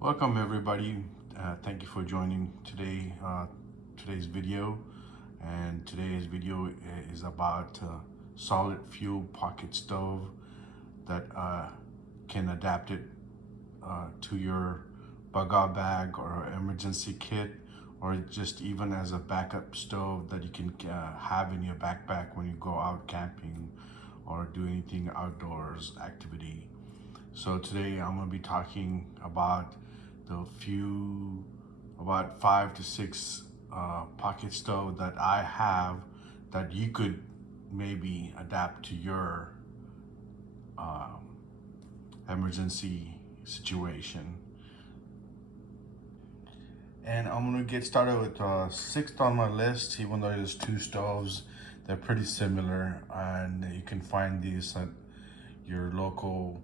Welcome everybody. Thank you for joining today's video. And today's video is about solid fuel pocket stove that can adapt it to your bug out bag or emergency kit, or just even as a backup stove that you can have in your backpack when you go out camping or do anything outdoors activity. So today I'm going to be talking about about 5 to 6 pocket stove that I have that you could maybe adapt to your emergency situation. And I'm gonna get started with sixth on my list. Even though there's 2 stoves, they're pretty similar, and you can find these at your local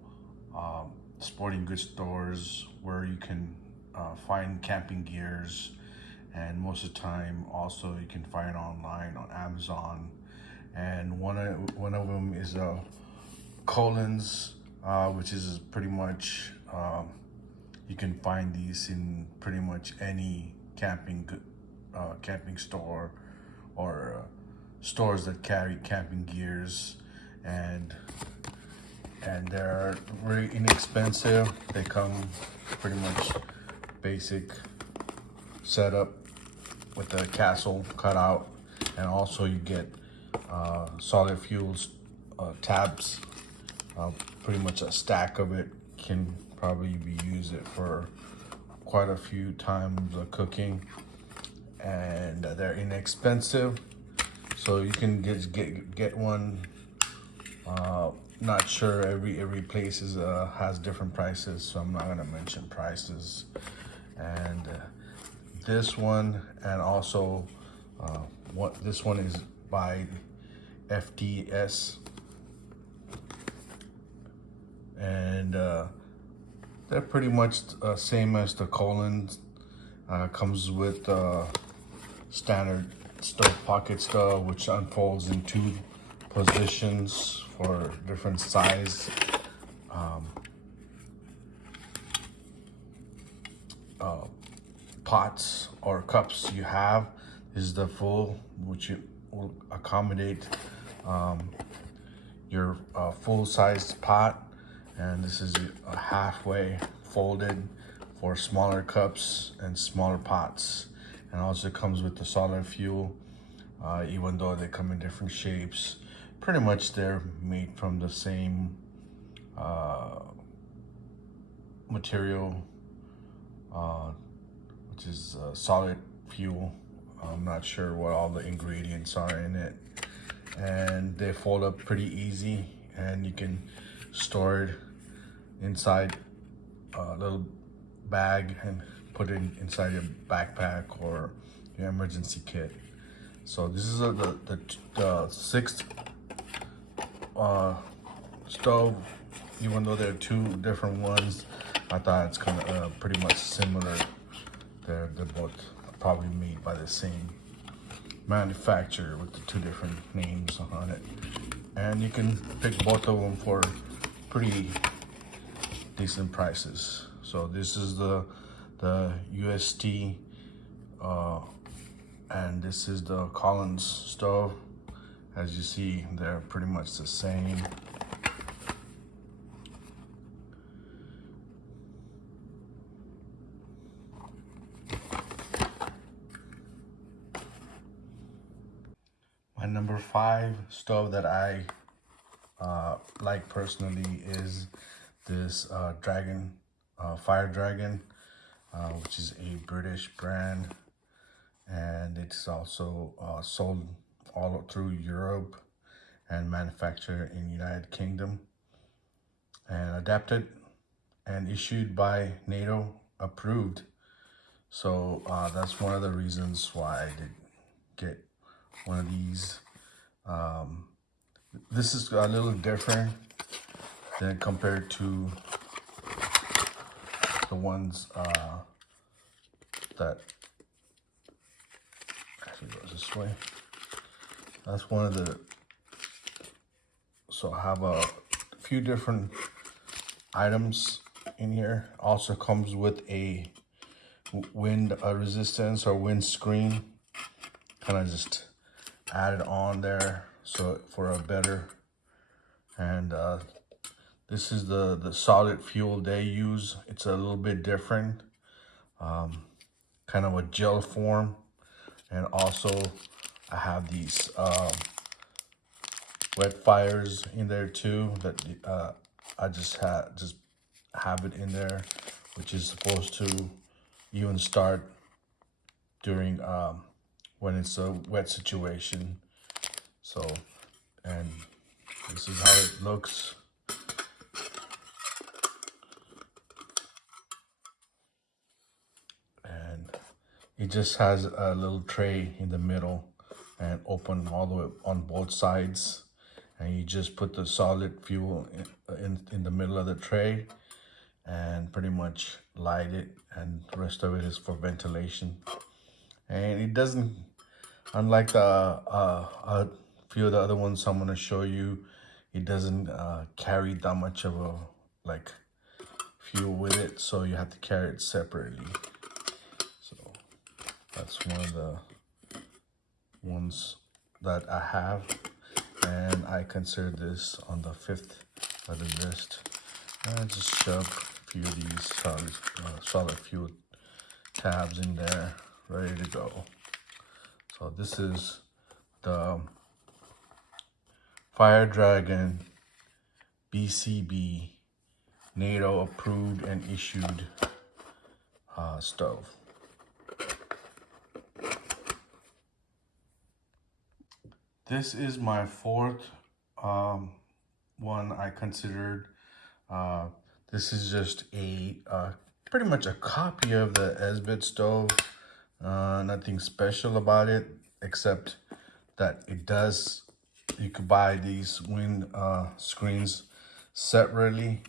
sporting goods stores where you can find camping gears, and most of the time also you can find online on Amazon. And one of them is Collins, which is pretty much you can find these in pretty much any camping store or stores that carry camping gears, and they're very inexpensive. They come pretty much basic setup with the castle cut out, and also you get solid fuels tabs. Pretty much a stack of it can probably be used it for quite a few times of cooking, and they're inexpensive, so you can get one. Not sure, every place has different prices, so I'm not gonna mention prices. And this one, and also this one is by FDS, and they're pretty much same as the Collins. Comes with standard pocket stove, which unfolds in 2 positions for different size pots or cups you have. This is the full, which will accommodate your full-sized pot, and this is halfway folded for smaller cups and smaller pots. And also comes with the solid fuel, even though they come in different shapes. Pretty much they're made from the same material, which is solid fuel. I'm not sure what all the ingredients are in it. And they fold up pretty easy, and you can store it inside a little bag and put it inside your backpack or your emergency kit. So this is the sixth stove. Even though there are 2 different ones, I thought it's kind of pretty much similar. They're both probably made by the same manufacturer with the 2 different names on it, and you can pick both of them for pretty decent prices. So this is the UST, and this is the Collins stove. As you see, they're pretty much the same. My number 5 stove that I like personally is this Fire Dragon, which is a British brand, and it's also sold all through Europe and manufactured in United Kingdom, and adapted and issued by NATO approved. So that's one of the reasons why I did get one of these. This is a little different than compared to the ones that actually goes this way. That's one of the, so I have a few different items in here. Also comes with a wind resistance or wind screen. Kind of just added on there so for a better. And this is the solid fuel they use. It's a little bit different, kind of a gel form. And also I have these wet fires in there too that I just have it in there, which is supposed to even start during when it's a wet situation. So, and this is how it looks. And it just has a little tray in the middle and open all the way on both sides. And you just put the solid fuel in the middle of the tray and pretty much light it, and the rest of it is for ventilation. And it doesn't, unlike the a few of the other ones I'm going to show you, it doesn't carry that much of a like fuel with it, so you have to carry it separately. So that's one of the ones that I have, and I consider this on the 5th of the list. I just shove a few of these solid fuel tabs in there, ready to go. So this is the Fire Dragon BCB NATO approved and issued stove. This is my 4th one I considered. This is just a pretty much a copy of the Esbit stove. Nothing special about it except that it does, you could buy these wind screens separately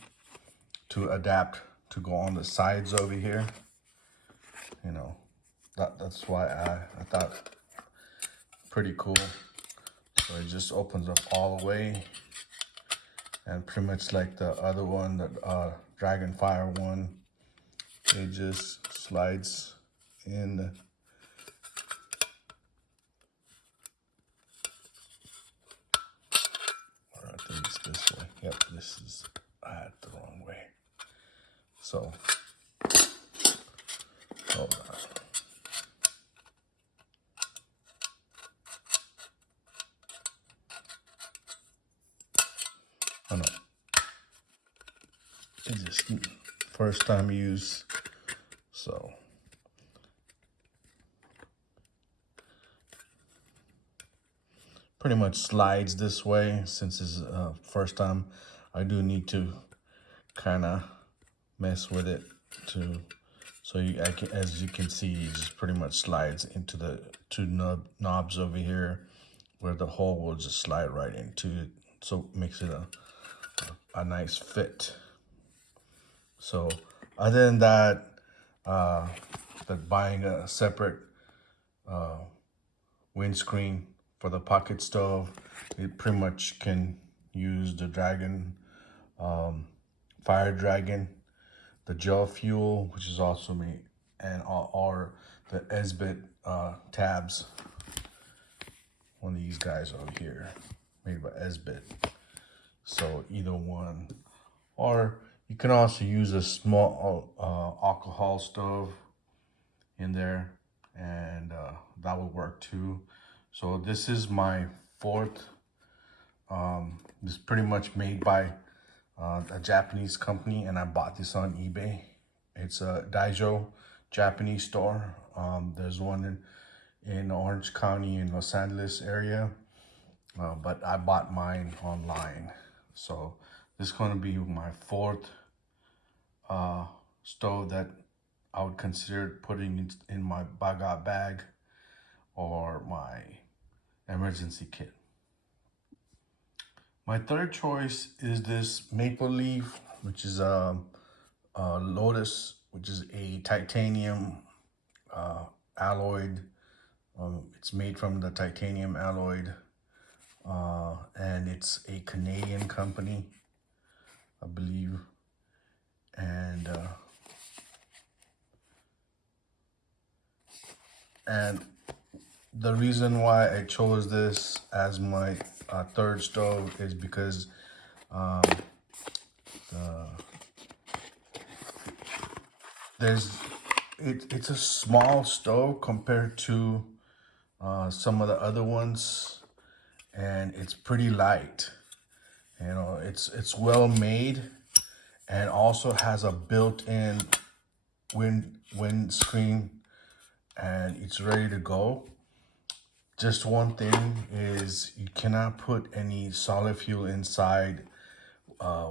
to adapt to go on the sides over here. You know, that's why I thought pretty cool. So it just opens up all the way, and pretty much like the other one, the Dragonfire one, it just slides in. Or I think it's this way. Yep, this is, I had it the wrong way. So, hold on. Oh no, it's just first time use, so. Pretty much slides this way. Since it's first time, I do need to kind of mess with it too. So as you can see, it just pretty much slides into the two knobs over here, where the hole will just slide right into it. So it makes it a nice fit. So other than that, that buying a separate windscreen for the pocket stove, it pretty much can use the Dragon, Fire Dragon, the gel fuel, which is also made, and or the Esbit tabs. One of these guys over here, made by Esbit. So either one, or you can also use a small alcohol stove in there, and that will work too. So this is my 4th. This is pretty much made by a Japanese company, and I bought this on eBay. It's a Daijo Japanese store. There's one in Orange County in Los Angeles area, but I bought mine online. So this is going to be my 4th stove that I would consider putting it in my baga bag or my emergency kit. My 3rd choice is this Maple Leaf, which is a Lotus, which is a titanium alloyed. It's made from the titanium alloyed, and it's a Canadian company, I believe. and the reason why I chose this as my third stove is because it's a small stove compared to some of the other ones, and it's pretty light. You know, it's well made, and also has a built-in windscreen, and it's ready to go. Just one thing is you cannot put any solid fuel inside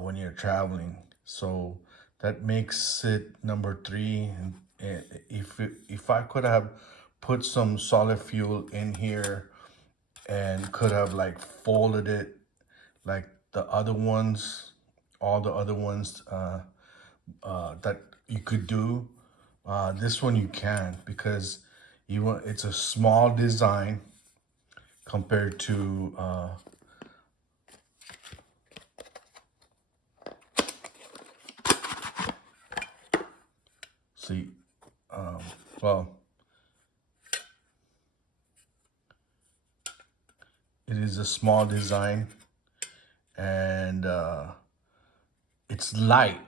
when you're traveling, so that makes it number three. And if I could have put some solid fuel in here and could have like folded it like the other ones, all the other ones that you could do, this one you can, because it's a small design compared to see well, it is a small design, and it's light.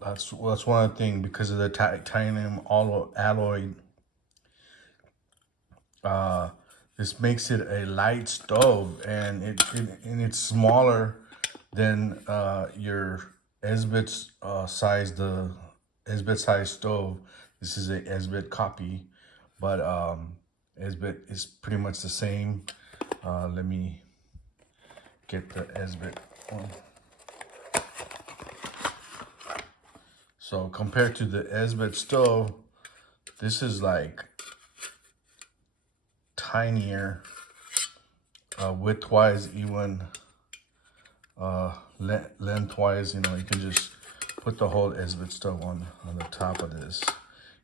That's one of the things, because of the titanium alloy. This makes it a light stove, and it's smaller than your Esbit's size, the Esbit size stove. This is a Esbit copy, but Esbit is pretty much the same. Let me get the Esbit one. So compared to the Esbit stove, this is like tinier, widthwise, even lengthwise. You know, you can just put the whole Esbit stove on the top of this.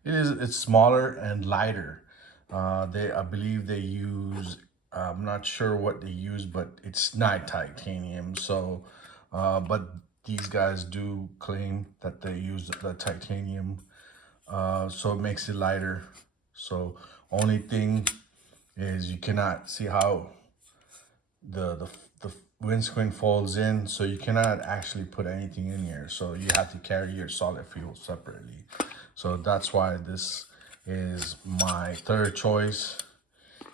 It's smaller and lighter. I believe they use, I'm not sure what they use, but it's not titanium. So, but these guys do claim that they use the titanium, so it makes it lighter. So only thing is you cannot see how the windscreen folds in, so you cannot actually put anything in here. So you have to carry your solid fuel separately. So that's why this is my third choice.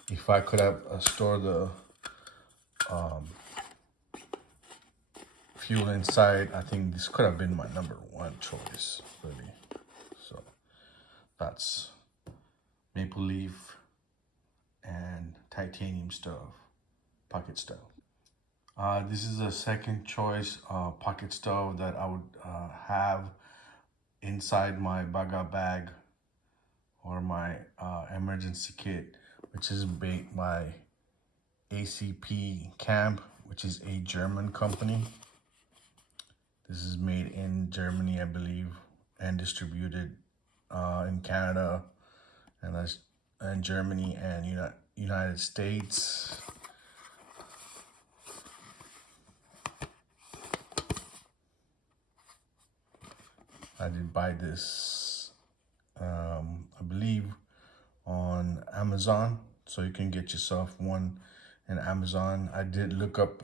If I could have stored the fuel inside, I think this could have been my number one choice, really. So that's maple leaf and titanium stove, pocket stove. This is a second choice pocket stove that I would have inside my baga bag or my emergency kit, which is made by ACP Camp, which is a German company. This is made in Germany, I believe, and distributed in Canada and Germany and United States. I did buy this, I believe, on Amazon. So you can get yourself one in Amazon. I did look up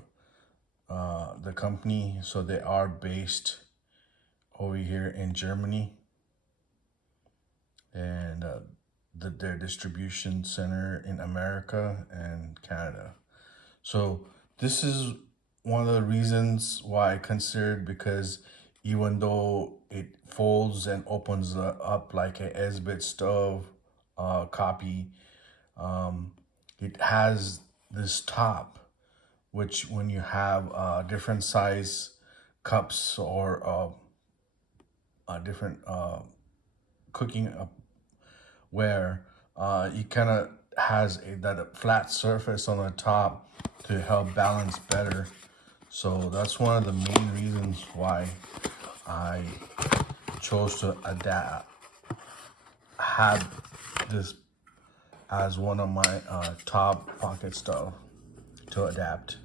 the company. So they are based over here in Germany. And their distribution center in America and Canada. So this is one of the reasons why I considered, because even though it folds and opens up like a Esbit stove copy, it has this top, which when you have different size cups or different cooking where it kind of has that flat surface on the top to help balance better. So that's one of the main reasons why I chose to have this as one of my top pocket stove to adapt.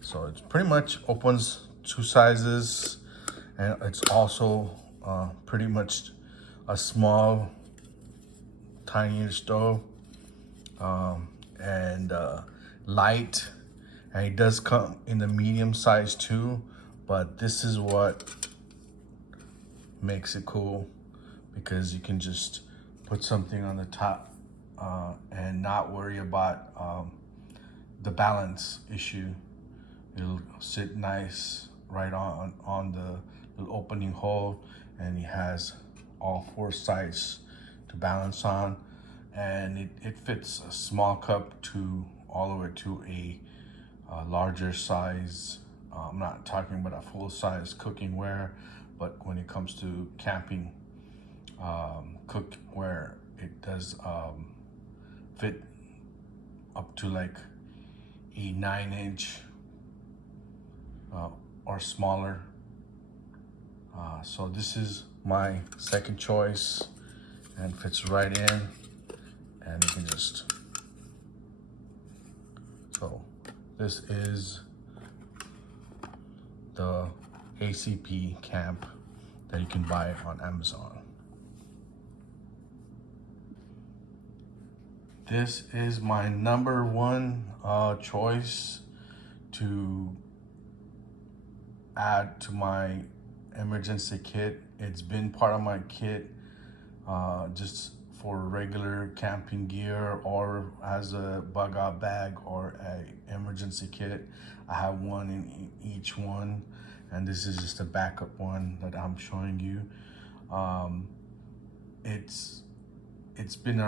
So it pretty much opens two sizes. and it's also pretty much a small, tinier stove, and light, and it does come in the medium size too, but this is what makes it cool, because you can just put something on the top and not worry about the balance issue. It'll sit nice right on the little opening hole, and it has all four sides to balance on, and it fits a small cup to all the way to a larger size. I'm not talking about a full size cookware, but when it comes to camping cookware, it does fit up to like a 9-inch or smaller. So this is my second choice, and fits right in, and you can just, so this is the ACP Camp that you can buy on Amazon. This is my number one choice to add to my emergency kit. It's been part of my kit just for regular camping gear, or as a bug out bag or a emergency kit. I have one in each one, and this is just a backup one that I'm showing you. It's been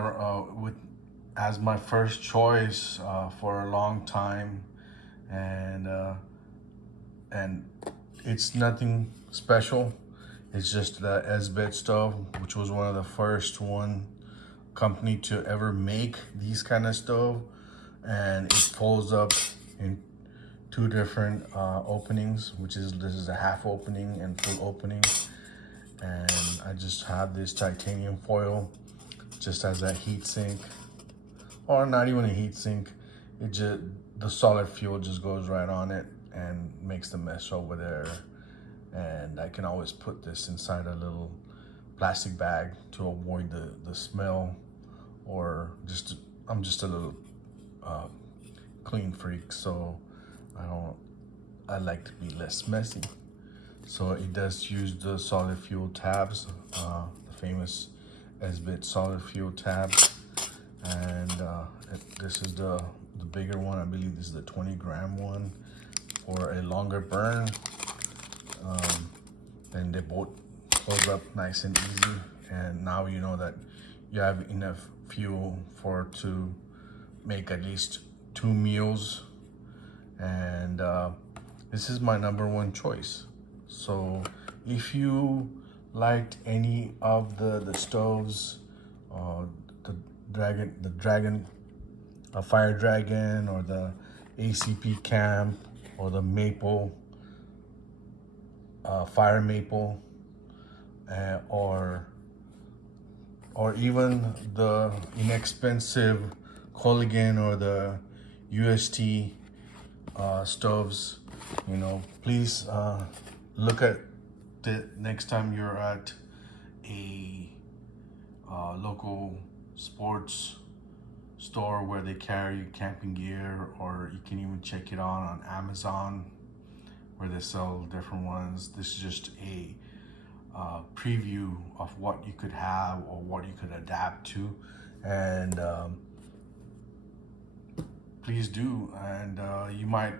as my first choice for a long time, and it's nothing special. It's just the Esbit stove, which was one of the first company to ever make these kind of stove, and it folds up in two different openings, this is a half opening and full opening. And I just have this titanium foil just as a heat sink, or not even a heat sink. The solid fuel just goes right on it and makes the mess over there. And I can always put this inside a little plastic bag to avoid the smell, or I'm just a little clean freak, so I like to be less messy. So it does use the solid fuel tabs, the famous Esbit solid fuel tabs, and this is the bigger one. I believe this is the 20-gram one for a longer burn. And they both close up nice and easy, and now you know that you have enough fuel to make at least 2 meals, and this is my number one choice. So if you liked any of the stoves, the Fire Dragon, or the ACP Camp, or the Maple, Fire Maple, or even the inexpensive Colligan or the UST stoves, please look at it next time you're at a local sports store where they carry camping gear, or you can even check it on Amazon where they sell different ones. This is just a preview of what you could have or what you could adapt to, and please do, and you might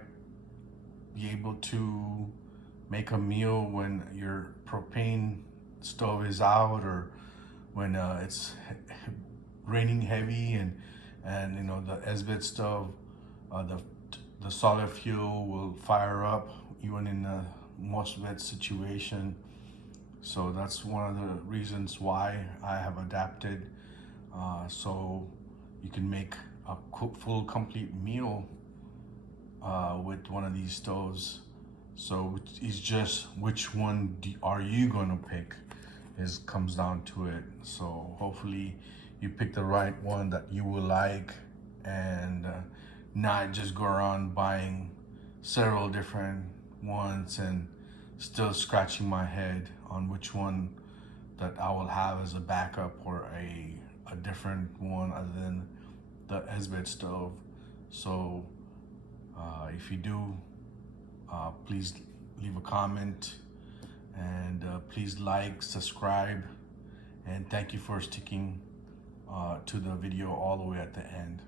be able to make a meal when your propane stove is out, or when it's raining heavy, and the Esbit stove, the solid fuel will fire up even in the most wet situation. So that's one of the reasons why I have adapted, so you can make a full complete meal with one of these stoves. So it's just which one are you gonna pick comes down to it. So hopefully you pick the right one that you will like, and not just go around buying several different ones and still scratching my head on which one that I will have as a backup or a different one other than the Esbit stove. So if you do, please leave a comment, and please like, subscribe, and thank you for sticking to the video all the way at the end.